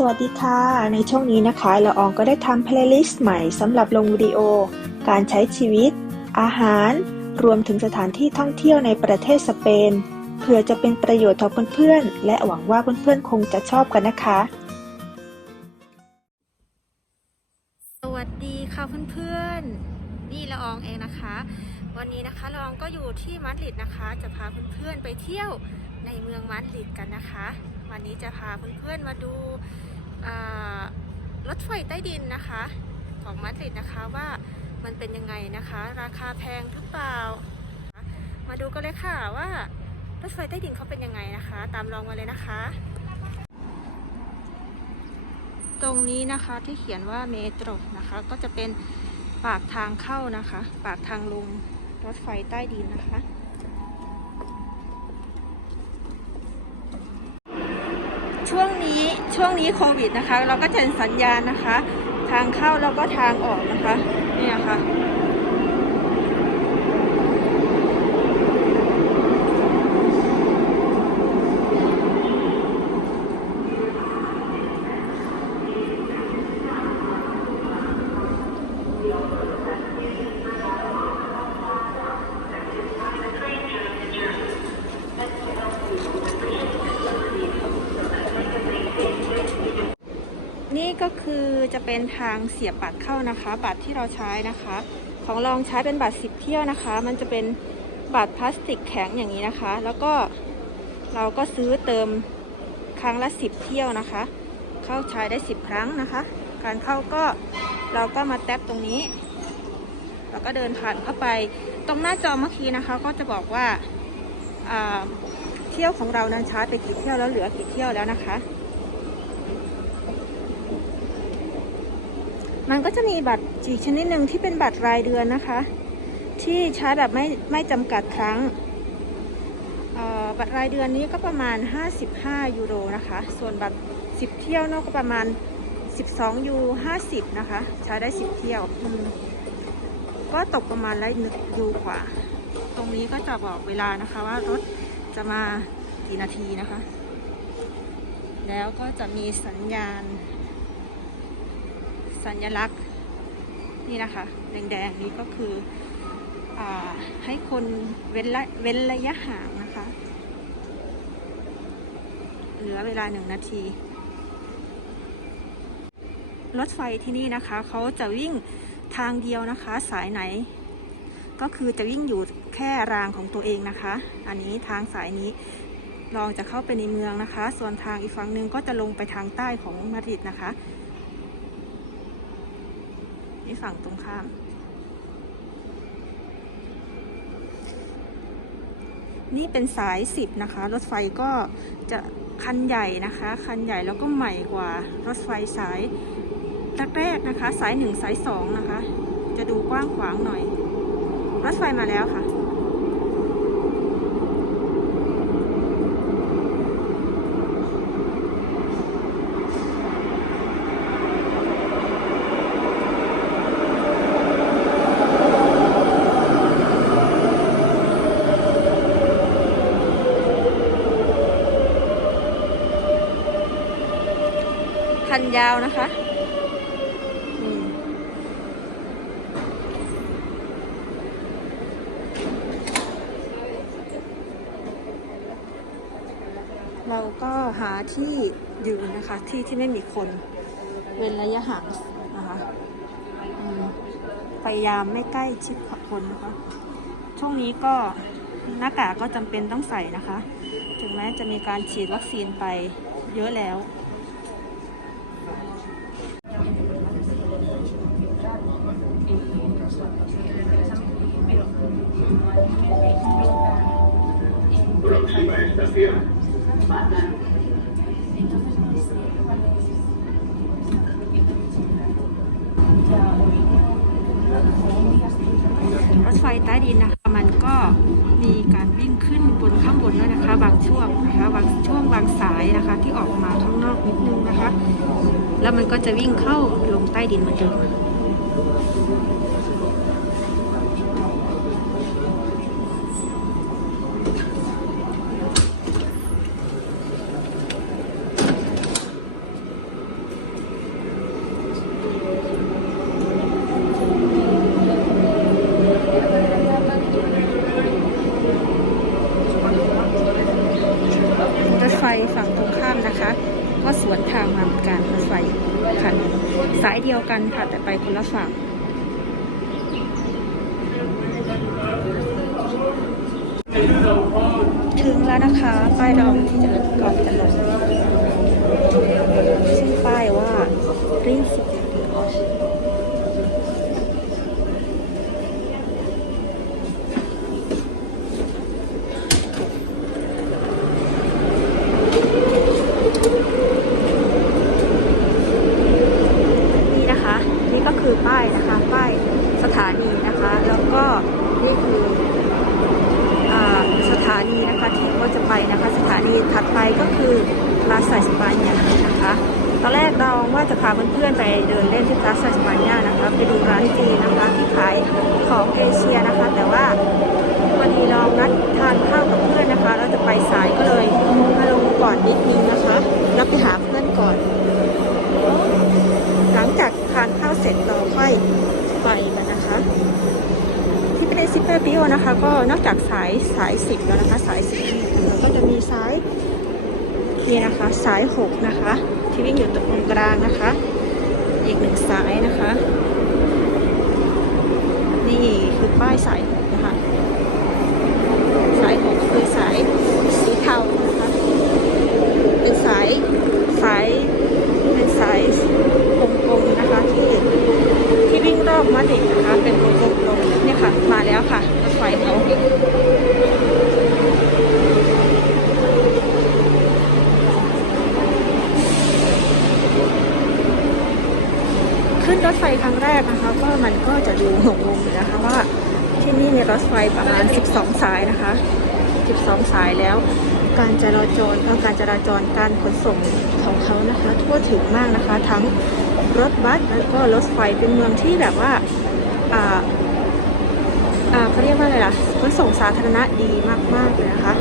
สวัสดีค่ะ ในช่วงนี้นะคะละอองก็ได้ทำเพลย์ลิสต์ใหม่สำหรับลงวิดีโอ การใช้ชีวิต อาหาร รวมถึงสถานที่ท่องเที่ยวในประเทศสเปนเพื่อจะเป็นประโยชน์ต่อเพื่อนๆ และหวังว่าเพื่อนๆ คงจะชอบกันนะคะ สวัสดีค่ะเพื่อนๆ นี่ละอองเองนะคะ วันนี้นะคะละอองก็อยู่ที่มาดริดนะคะ จะพาเพื่อนๆ ไปเที่ยวในเมืองมาดริดกันนะคะ วันนี้จะพาเพื่อนๆ มาดู รถไฟใต้ดินนะคะของมาดริดนะคะว่ามันเป็นยังไงนะคะ ราคาแพงหรือเปล่า มาดูกันเลยค่ะว่ารถไฟใต้ดินเขาเป็นยังไงนะคะ ตามลองมาเลยนะคะ ตรงนี้นะคะที่เขียนว่าเมโทรนะคะ ก็จะเป็นปากทางเข้านะคะ ปากทางลงรถไฟใต้ดินนะคะ ช่วงนี้โควิดนะคะ เราก็จะเห็นสัญญาณนะคะ ทางเข้าแล้วก็ทางออกนะคะ เนี่ยค่ะ นี่ก็คือจะ เป็นทางเสียบบัตรเข้านะคะ บัตรที่เราใช้นะคะ ของลองใช้เป็นบัตรสิบเที่ยวนะคะ มันจะเป็นบัตรพลาสติกแข็งอย่างนี้นะคะ แล้วก็เราก็ซื้อเติมครั้งละสิบเที่ยวนะคะ เข้าใช้ได้สิบครั้งนะคะ การเข้าก็เราก็มาแตบตรงนี้แล้วก็เดินผ่านเข้าไปตรงหน้าจอเมื่อกี้นะคะ ก็จะบอกว่าอ่าเที่ยวของเรานั้นใช้ไปกี่เที่ยวแล้วเหลือกี่เที่ยวแล้วนะคะ มันก็จะมีบัตรอีกชนิดหนึ่งที่เป็นบัตรรายเดือนนะคะ ที่ใช้แบบไม่ไม่จำกัดครั้งบัตรรายเดือนนี้ก็ประมาณ 55 ยูโรนะคะ ส่วนบัตร 10 เที่ยวนอกก็ประมาณ 12 ยู 50 นะคะ ใช้ได้ 10 เที่ยว ก็ตกประมาณละนึกยูกว่า ตรงนี้ก็จะบอกเวลานะคะว่ารถจะมากี่นาทีนะคะ แล้วก็จะมีสัญญาณ สัญลักษณ์นี่นะคะ แดงๆนี้ก็คืออให้คนเว้นระเว้นระยะห่างนะคะ เหลือเวลาหนึ่งนาที รถไฟที่นี่นะคะเขาจะวิ่งทางเดียวนะคะ สายไหน ก็คือจะวิ่งอยู่แค่รางของตัวเองนะคะ อันนี้ทางสายนี้ลองจะเข้าไปในเมืองนะคะ ส่วนทางอีกฝั่งหนึ่งก็จะลงไปทางใต้ของมาดริดนะคะ นี่ฝั่งตรงข้าม นี่เป็นสายสิบนะคะ รถไฟก็จะคันใหญ่นะคะ คันใหญ่แล้วก็ใหม่กว่ารถไฟสายแรกๆนะคะ สายหนึ่งสายสองนะคะ จะดูกว้างขวางหน่อย รถไฟมาแล้วค่ะ คันยาวนะคะเราก็หาที่ยืนนะคะ ที่ที่ไม่มีคน เว้นระยะห่างนะคะพยายามไม่ใกล้ชิดกับคนนะคะ ช่วงนี้ก็หน้ากากก็จำเป็นต้องใส่นะคะ ถึงแม้จะมีการฉีดวัคซีนไปเยอะแล้ว Próxima estación. รถไฟใต้ดินนะคะมันก็มีการวิ่งขึ้นบนข้างบนด้วยนะคะ บางช่วงนะคะบางช่วงบางสายนะคะ ที่ออกมาข้างนอกนิดนึงนะคะ แล้วมันก็จะวิ่งเข้าลงใต้ดินเหมือนเดิม ตรงข้ามนะคะ ก็สวนทางมาเหมือนกันรถไฟคันสายเดียว กันค่ะ แต่ไปคนละฝั่งถึงแล้วนะคะป้ายดองทีจะก่อนจะลงชื่อป้ายว่าริ้นสินี่นะคะ นี่ก็คือป้ายนะคะ ป้ายสถานีนะคะ แล้วก็นี่คือ อ่าสถานีนะคะที่ก็จะไปนะคะ สถานีถัดไปก็คือพลาซาสปานียนะคะตอนแรกเราว่าจะพาเพื่อนๆไปเดินเล่นที่พลาซาสปานียนะคะไปดูร้านจีนนะคะที่ขายของเอเชียนะคะ แต่ว่าวันนี้เรานัดทานข้าวกับเพื่อนนะคะ เราจะไปสายก็เลยมาลงก่อนนิดนึงนะคะแล้วไปหาเพื่อนก่อน หลังจากทานข้าวเสร็จเราค่อยไปกันนะคะ ที่เป็นซิปเป อร์ปิโอนะคะ ก็นอกจากสายสายสิบแล้วนะคะ สายสิบแล้วก็จะมีสายนี่นะคะสายหกนะคะ ที่วิ่งอยู่ตรงกลางนะคะ อีกหนึ่งสายนะคะ นี่คือป้ายสายหกนะคะ สายหกคือสายสีเทานะคะ เป็นสายสายเป็นสายกลมๆนะคะที่ ที่วิ่งรอบมาดริดนะคะ เป็นวงกลมๆเนี่ยค่ะ มาแล้วค่ะรถไฟเขาขึ้นรถไฟครั้งแรกนะคะ ก็มัน ก็จะดูงงนะคะว่าที่นี่มีรถไฟประมาณ 12 สายนะคะ 12 สายแล้ว การจราจรการจราจรการขนส่งของเขานะคะ ทั่วถึงมากนะคะ ทั้งรถบัสแล้วก็รถไฟเป็นเมืองที่แบบว่าอ่าอ่าเขาเรียกว่าอะไรล่ะขนส่งสาธารณะดีมากๆเลยนะคะ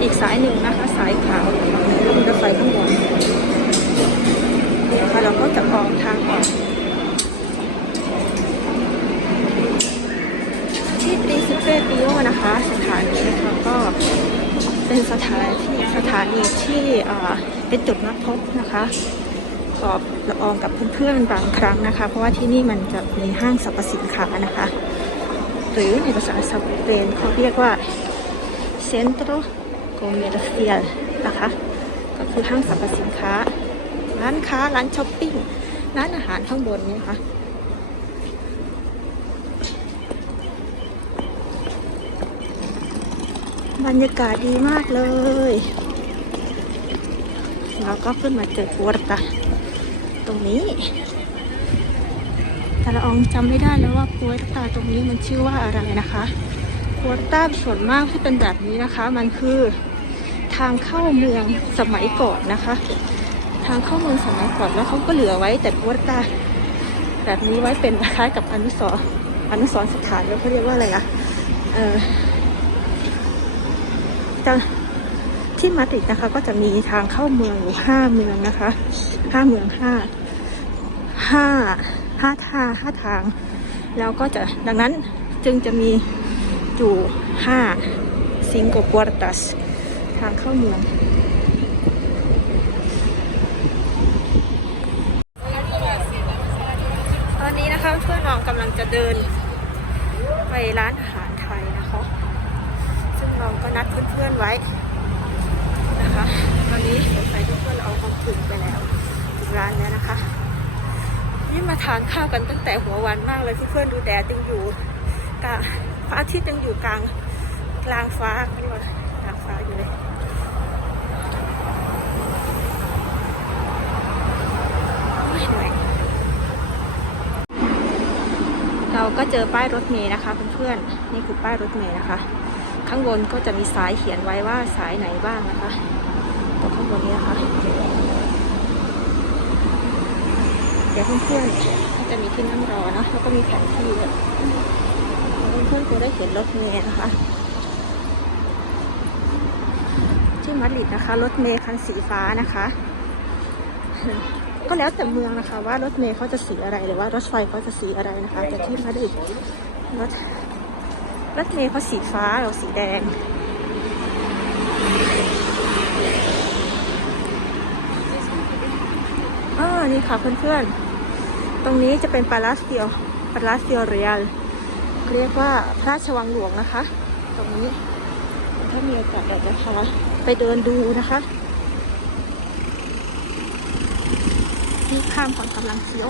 อีกสายหนึ่งนะคะ สายขาวรถไฟข้างบนนะคะเราก็จะออกทางออก ที่ปรินซิเปปิโอนะคะ สถานีนะคะก็เป็นสถานที่สถานีที่เป็นจุดนัดพบนะคะกอบละอองกับเพื่อนๆบางครั้งนะคะ เพราะว่าที่นี่มันจะมีห้างสรรพสินค้านะคะ หรือในภาษาสเปนเขาเรียกว่า Centro Comercial นะคะ ก็คือห้างสรรพสินค้า ร้านค้าร้านช้อปปิ้งร้านอาหารข้างบนนี้นะคะ รรยากาศดีมากเลย เราก็ขึ้นมาเจอปัวตาตรงนี้ แต่ละอองจำไม่ได้แล้วว่าปัวตาตรงนี้มันชื่อว่าอะไรนะคะปัวตาส่วนมากที่เป็นแบบนี้นะคะ มันคือทางเข้าเมืองสมัยก่อนนะคะ ทางเข้าเมืองสมัยก่อนแล้วเขาก็เหลือไว้แต่ปัวตาแบบนี้ไว้เป็นคล้ายกับอนุสรอนุสรสถานแล้วเขาเรียกว่าอะไรอะเออ จะที่มาดริดนะคะ ก็จะมีทางเข้าเมืองอยู่ห้าเมืองนะคะห้าเมืองห้าห้าห้าทาห้าทาง แล้วก็จะดังนั้นจึงจะมีอยู่ห้าซิงโกป u ร์ตัสทางเข้าเมืองตอนนี้นะคะเพื่อนน้องกำลังจะเดินไปร้านอาหารไทยนะคะ ซึ่ง เราก็นัดเพื่อนๆไว้นะคะ ตอนนี้สงสัยเพื่อนเราเอาความถึงไปแล้วถึงร้านแล้วนะคะ นี่มาทานข้าวกันตั้งแต่หัววันมากเลยเพื่อนๆดูแดดยังอยู่กลางพระอาทิตย์ยังอยู่กลางกลางฟ้าเขาเรียกว่ากลางฟ้าอยู่เลยเราก็เจอป้ายรถเมล์นะคะเพื่อนๆนี่คือป้ายรถเมล์นะคะ ข้างบนก็จะมีสายเขียนไว้ว่าสายไหนบ้างนะคะตรงข้างบนนี้นะคะเดี๋ยวเพื่อนๆก็จะมีที่นั่งรอเนะแล้วก็มีแผนที่ด้วยเพื่อนๆคงได้เห็นรถเมล์นะคะที่มาดริดนะคะ รถเมล์คันสีฟ้านะคะ ก็แล้วแต่เมืองนะคะ ว่ารถเมล์เขาจะสีอะไรหรือว่ารถไฟเขาจะสีอะไรนะคะแต่ที่มาดริดรถ รถเมล์เขาสีฟ้าเราสีแดง อ่า นี่ค่ะเพื่อนๆ ตรงนี้จะเป็นปาลาสเซียวปาลาสเซียเรียลเรียกว่าพระราชวังหลวงนะคะ ตรงนี้ ถ้ามีโอกาสอยากจะพาไปเดินดูนะคะ ที่ข้ามก่อนกำลังเคี้ยว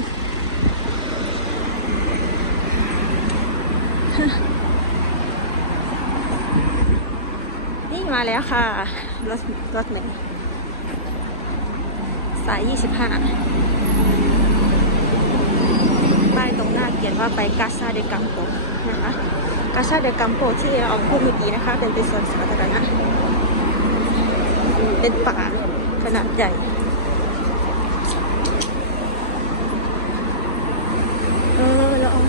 มาแล้วค่ะ รถรถเมล์สาย 25ป้ายตรงหน้าเขียนว่าไปกาซาเดกัมโปนะคะกาซาเดกัมโปที่เราพูดเมื่อกี้นะคะ เป็นเป็นสวนสาธารณะเป็นป่าขนาดใหญ่เออเราเอา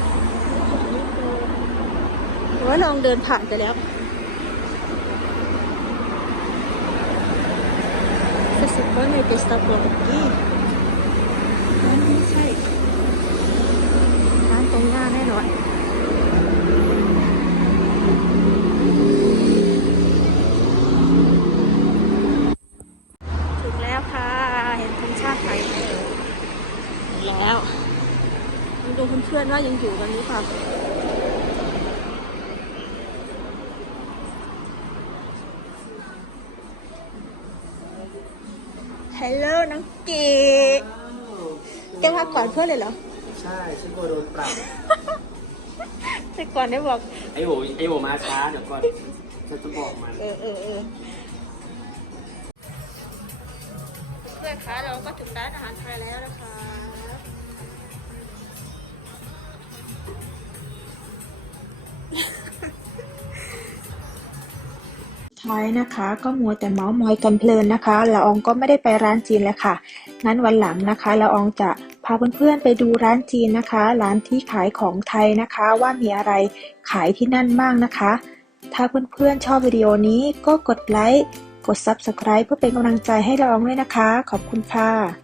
หรือว่าลองเดินผ่านไปแล้ว Se supone que está por aquí ร้านนี้ใช่ร้านตรงหน้าแน่นอนถึงแล้วค่ะ เห็นธงชาติไทยไหมแล้วมาดูเพื่อนๆว่ายังอยู่กันหรือเปล่า ฮัลโหลน้องเก๋ แกมาก่อนเพื่อนเลยเหรอ ใช่ฉันกลัวโดนปรับแต่ก่อนได้บอก ไอโหไอโหมาช้าเดี๋ยวก่อนฉันจะบอกมัน เออเออเออเพื่อนคะเราก็ถึงร้านอาหารไทยแล้วนะคะท้ายนะคะก็มัวแต่เมาส์มอยกันเพลินนะคะละอองก็ไม่ได้ไปร้านจีนเลยค่ะ งั้นวันหลังนะคะละอองจะ พาเพื่อนๆไปดูร้านจีนนะคะ ร้านที่ขายของไทยนะคะ ว่ามีอะไรขายที่นั่นบ้างนะคะ ถ้าเพื่อนๆชอบวิดีโอนี้ก็กดไลค์ กด Subscribe เพื่อเป็นกำลังใจให้เราด้วยนะคะ ขอบคุณค่ะ